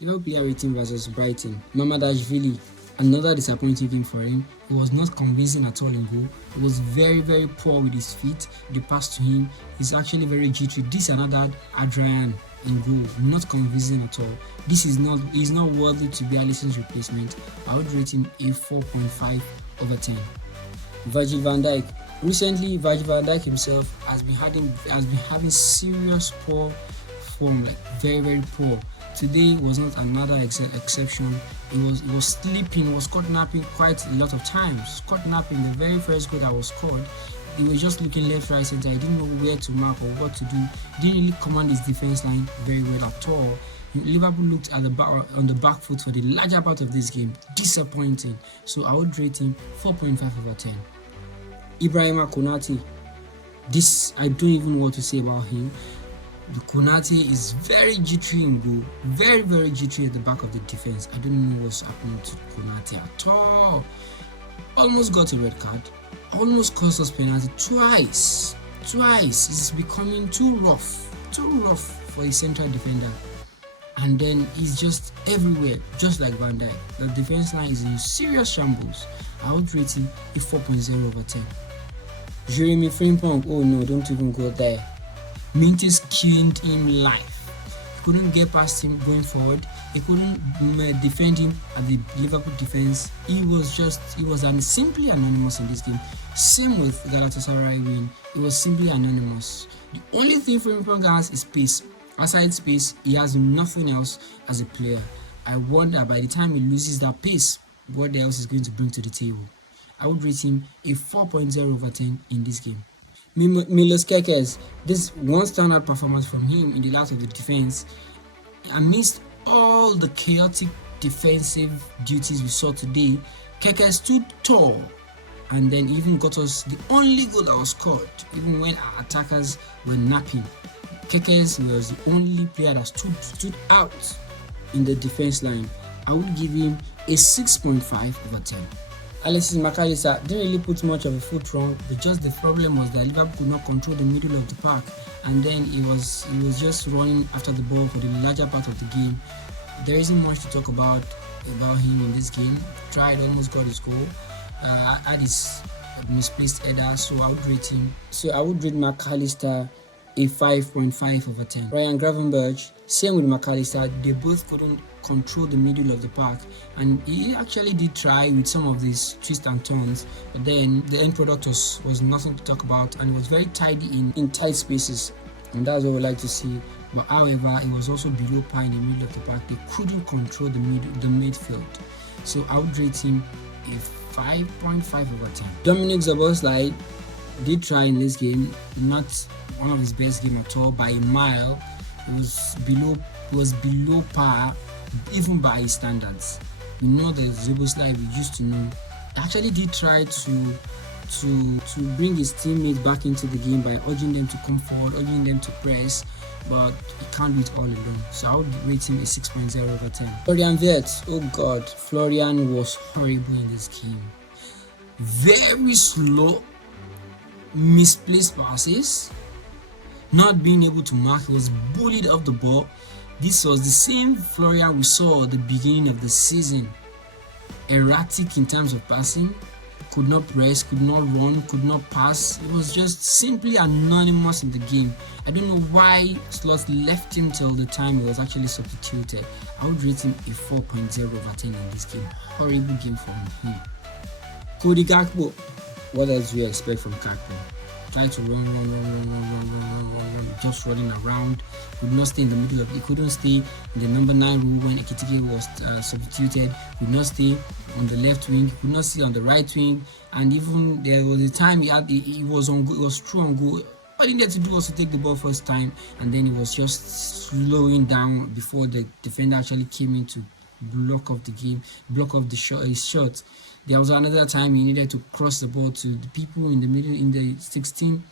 Liverpool player rating versus Brighton. Mamadashvili, another disappointing game for him. He was not convincing at all in goal. He was very, very poor with his feet. The pass to him is actually very jittery. This is another Adrian in goal, not convincing at all. This is not worthy to be Alisson's replacement. I would rate him a 4.5 over 10. Virgil van Dijk. Recently, Virgil van Dijk himself has been having serious poor form, like very, very poor. Today was not another exception. He was sleeping, he was caught napping quite a lot of times. Caught napping, the very first goal that was scored, he was just looking left, right, center. He didn't know where to mark or what to do. Didn't really command his defense line very well at all. Liverpool looked at on the back foot for the larger part of this game. Disappointing. So I would rate him 4.5 over 10. Ibrahima Konate. This, I don't even know what to say about him. The Konate is very jittery in goal, very, very jittery at the back of the defense. I don't know what's happening to Konate at all. Almost got a red card, almost cost us penalty twice. It's becoming too rough for a central defender. And then he's just everywhere, just like Van Dijk. The defense line is in serious shambles. I would rate him a 4.0 over 10. Jeremy Frimpong, oh no, don't even go there. Mintis killed him live. He couldn't get past him going forward. He couldn't defend him at the Liverpool defense. He was simply anonymous in this game. Same with Galatasaray win. It was simply anonymous. The only thing Frimpong has is pace. Aside space, he has nothing else as a player. I wonder by the time he loses that pace, what else is going to bring to the table. I would rate him a 4.0 over 10 in this game. Milos Kekes, this one standout performance from him in the last of the defense. Amidst all the chaotic defensive duties we saw today, Kekes stood tall and then even got us the only goal that was scored, even when our attackers were napping. Kekes was the only player that stood out in the defense line. I would give him a 6.5 over 10. Alexis McAllister didn't really put much of a foot wrong, but just the problem was that Liverpool could not control the middle of the park, and then he was just running after the ball for the larger part of the game. There isn't much to talk about him in this game. Tried, almost got his goal, had his misplaced header, so I would rate McAllister a 5.5 over 10. Ryan Gravenberch, same with McAllister, they both couldn't control the middle of the park, and he actually did try with some of these twists and turns, but then the end product was nothing to talk about, and it was very tidy in tight spaces, and that's what we like to see. But however, it was also below par in the middle of the park. They couldn't control the midfield, so I would rate him a 5.5 over 10. Dominic Szoboszlai did try in this game, not one of his best game at all by a mile. It was below par, even by his standards. You know, the Szoboszlai we used to know actually did try to bring his teammates back into the game by urging them to come forward, urging them to press, but he can't do it all alone. So I would rate him a 6.0 over 10. Florian Wirtz, oh god, Florian was horrible in this game. Very slow, misplaced passes, not being able to mark. He was bullied off the ball. This was the same Florian we saw at the beginning of the season. Erratic in terms of passing, could not press, could not run, could not pass. It was just simply anonymous in the game. I don't know why Slot left him till the time he was actually substituted. I would rate him a 4.0 over 10 in this game. Horrible game from him. Cody Gakpo. What else do you expect from Gakpo? Try to run, just running around. Could not stay in the middle of it. He couldn't stay in the number 9 role when Ekitike was substituted. Could not stay on the left wing. Could not stay on the right wing. And even there was a time he was on goal. It was true on goal. All he needed to do was to take the ball first time, and then he was just slowing down before the defender actually came in to block off the game, block off his shot. There was another time he needed to cross the ball to the people in the middle, in the 16,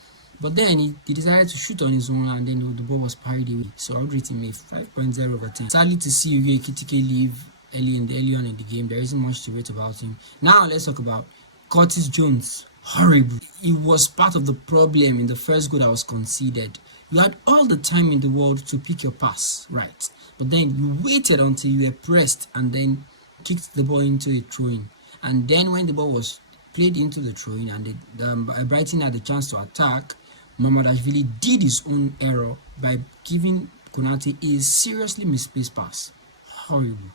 but then he decided to shoot on his own, and then the ball was parried away. So I would rate him a 5.0 over 10. Sadly to see Ugo Ekitike leave early on in the game. There isn't much to rate about him. Now let's talk about Curtis Jones. Horrible. He was part of the problem in the first goal that was conceded. You had all the time in the world to pick your pass right, but then you waited until you were pressed and then kicked the ball into a throw-in. And then when the ball was played into the throw-in and Brighton had the chance to attack, Mamardashvili did his own error by giving Konate a seriously misplaced pass. Horrible.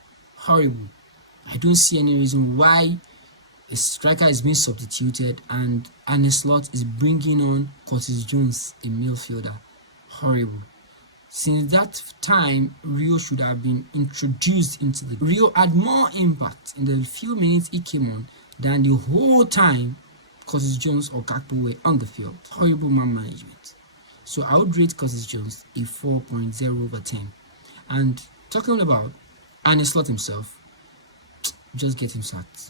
I don't see any reason why a striker is being substituted and Arne Slot is bringing on Curtis Jones, a midfielder. Horrible. Since that time, Rio should have been introduced into the... Rio had more impact in the few minutes he came on than the whole time Curtis Jones or Gakpo were on the field. Horrible man management. So I would rate Curtis Jones a 4.0 over 10. And talking about Arne Slot himself, just get him sacked.